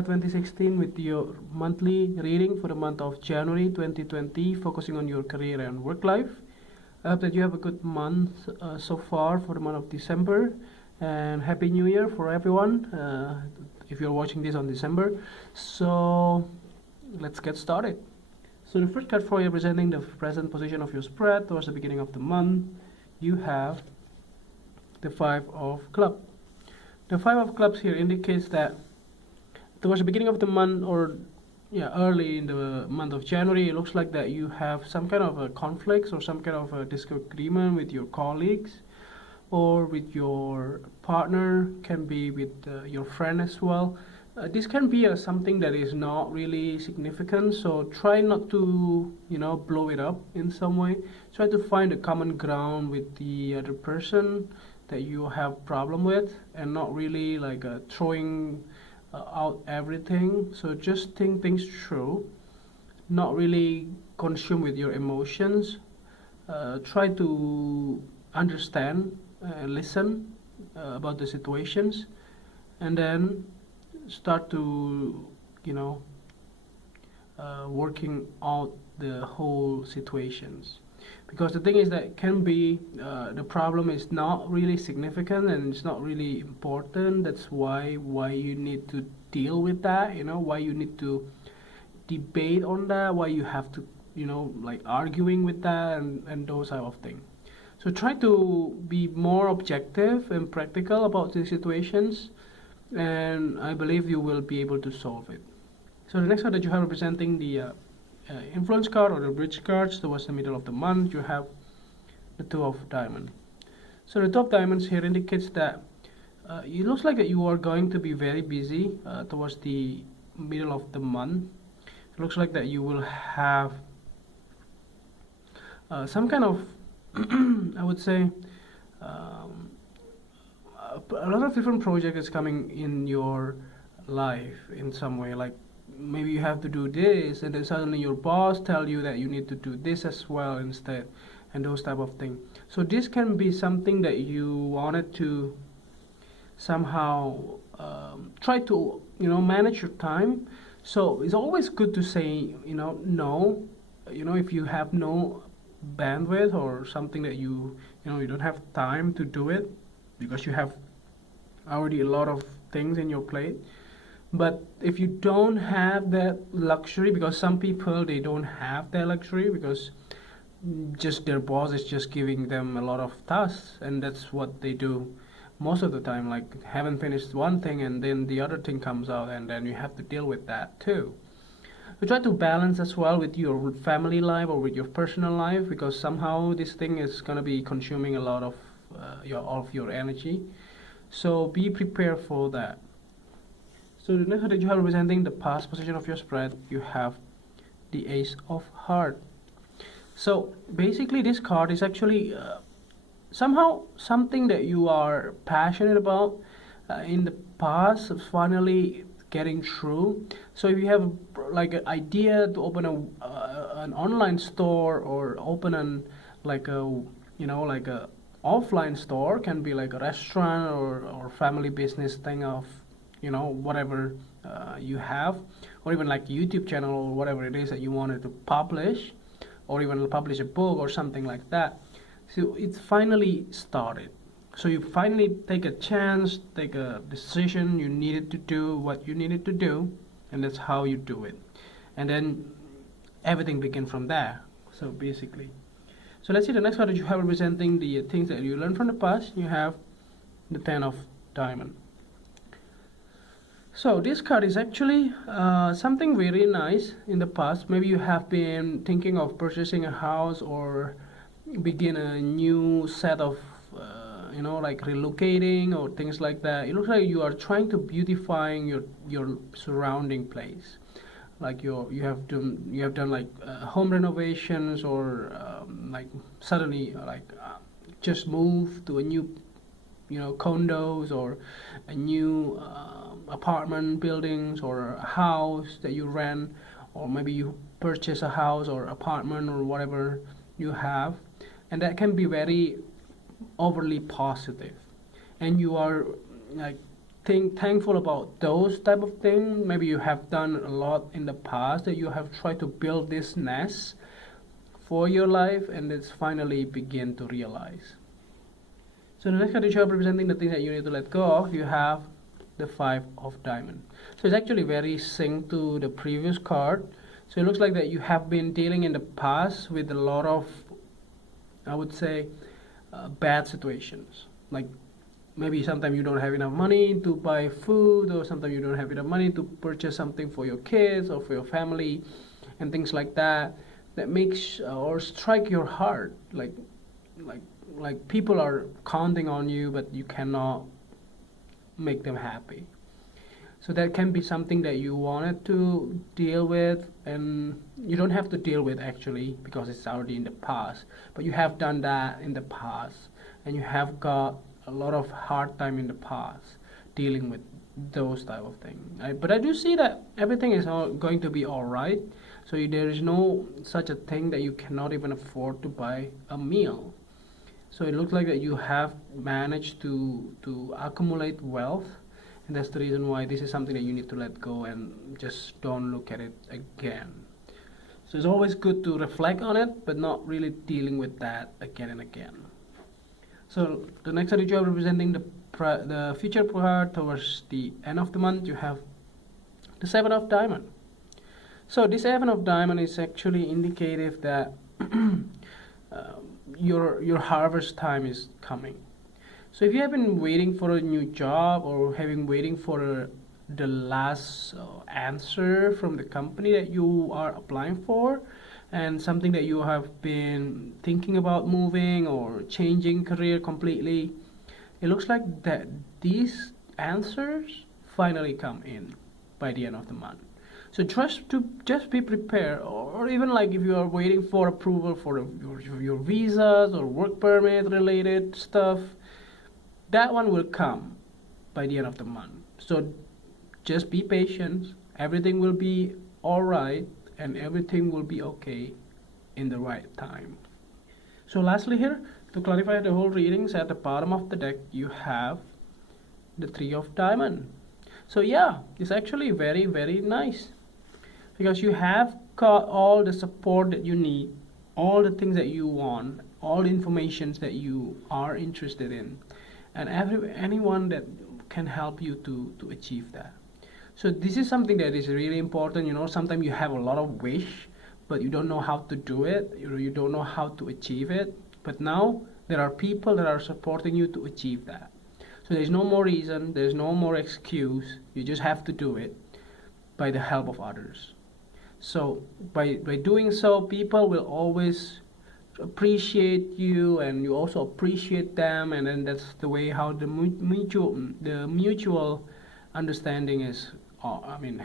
July 2016 with your monthly reading for the month of January 2020, focusing on your career and work life. I hope that you have a good month so far for the month of December, and Happy New Year for everyone if you're watching this on December. So let's get started. So the first card for you representing the present position of your spread towards the beginning of the month, you have the Five of Clubs. The Five of Clubs here indicates that towards the beginning of the month, or early in the month of January, it looks like that you have some kind of a conflict or some kind of a disagreement with your colleagues or with your partner, can be with your friend as well. This can be something that is not really significant, so try not to blow it up in some way. Try to find a common ground with the other person that you have problem with, and not really like throwing out everything. So just think things through, not really consume with your emotions. Try to understand, listen about the situations, and then start to working out the whole situations. Because the thing is that it can be the problem is not really significant and it's not really important. That's why you need to deal with that, why you need to debate on that, why you have to like arguing with that, and those type of things. So try to be more objective and practical about the situations, and I believe you will be able to solve it. So the next one that you have representing the influence card or the bridge cards towards the middle of the month, you have the Two of Diamonds. So the Two of Diamonds here indicates that it looks like you are going to be very busy towards the middle of the month. It looks like that you will have some kind of I would say a lot of different projects coming in your life in some way. Like maybe you have to do this, and then suddenly your boss tell you that you need to do this as well instead, and those type of thing. So this can be something that you wanted to somehow try to manage your time. So it's always good to say no, if you have no bandwidth or something that you don't have time to do it because you have already a lot of things in your plate. But if you don't have that luxury, because some people they don't have that luxury because just their boss is just giving them a lot of tasks, and that's what they do most of the time, like haven't finished one thing and then the other thing comes out, and then you have to deal with that too. So try to balance as well with your family life or with your personal life, because somehow this thing is going to be consuming a lot of your energy. So be prepared for that. So the next card that you have representing the past position of your spread, you have the Ace of Hearts. So basically this card is actually somehow something that you are passionate about in the past, finally getting through. So if you have like an idea to open an online store, or open an like a offline store, can be like a restaurant or family business thing of whatever you have, or even like YouTube channel or whatever it is that you wanted to publish, or even publish a book or something like that. So it's finally started. So you finally take a chance, take a decision, you needed to do what you needed to do, and that's how you do it. And then everything began from there. So basically. So let's see the next card that you have representing the things that you learned from the past. You have the Ten of Diamonds. So this card is actually something very nice in the past. Maybe you have been thinking of purchasing a house or begin a new set of like relocating or things like that. It looks like you are trying to beautifying your surrounding place, like you have done like home renovations, or like suddenly just move to a new condos, or a new apartment buildings, or a house that you rent, or maybe you purchase a house or apartment or whatever you have, and that can be very overly positive, and you are like thankful about those type of things. Maybe you have done a lot in the past that you have tried to build this nest for your life, and it's finally begin to realize. So the next card is representing the things that you need to let go of. You have the Five of Diamonds. So it's actually very synced to the previous card. So it looks like that you have been dealing in the past with a lot of, I would say, bad situations. Like maybe sometimes you don't have enough money to buy food, or sometimes you don't have enough money to purchase something for your kids or for your family, and things like that. That makes or strike your heart. Like people are counting on you, but you cannot make them happy. So that can be something that you wanted to deal with, and you don't have to deal with actually because it's already in the past, but you have done that in the past, and you have got a lot of hard time in the past dealing with those type of things. But I do see that everything is going to be all right. So there is no such a thing that you cannot even afford to buy a meal. So it looks like that you have managed to accumulate wealth, and that's the reason why this is something that you need to let go and just don't look at it again. So it's always good to reflect on it, but not really dealing with that again and again. So the next card you are representing the future card towards the end of the month. You have the Seven of Diamonds. So this Seven of Diamonds is actually indicative that your harvest time is coming. So if you have been waiting for a new job, or having waiting for the last answer from the company that you are applying for, and something that you have been thinking about moving or changing career completely, it looks like that these answers finally come in by the end of the month. So just be prepared, or even like if you are waiting for approval for your visas or work permit related stuff, that one will come by the end of the month. So just be patient. Everything will be all right, and everything will be okay in the right time. So lastly here, to clarify the whole readings, at the bottom of the deck you have the Three of Diamonds. So yeah, it's actually very, very nice, because you have got all the support that you need, all the things that you want, all the information that you are interested in, and anyone that can help you to achieve that. So this is something that is really important. Sometimes you have a lot of wish, but you don't know how to do it. You don't know how to achieve it. But now there are people that are supporting you to achieve that. So there's no more reason, there's no more excuse. You just have to do it by the help of others. So by doing so, people will always appreciate you, and you also appreciate them, and then that's the way how the mutual understanding is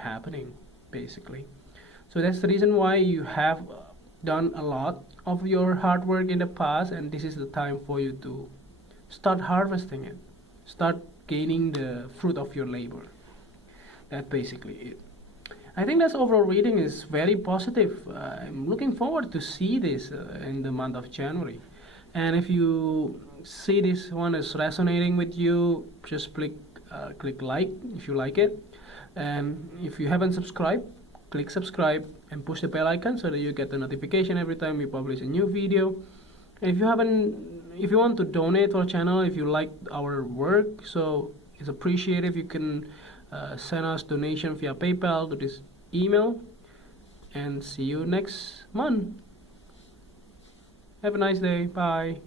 happening basically. So that's the reason why you have done a lot of your hard work in the past, and this is the time for you to start harvesting it, start gaining the fruit of your labor. That's basically it. I think this overall reading is very positive. I'm looking forward to see this in the month of January. And if you see this one is resonating with you, just click like if you like it. And if you haven't subscribed, click subscribe and push the bell icon so that you get the notification every time we publish a new video. And if you want to donate to our channel, if you like our work, so it's appreciated if you can send us donation via PayPal to this email. And see you next month. Have a nice day. Bye.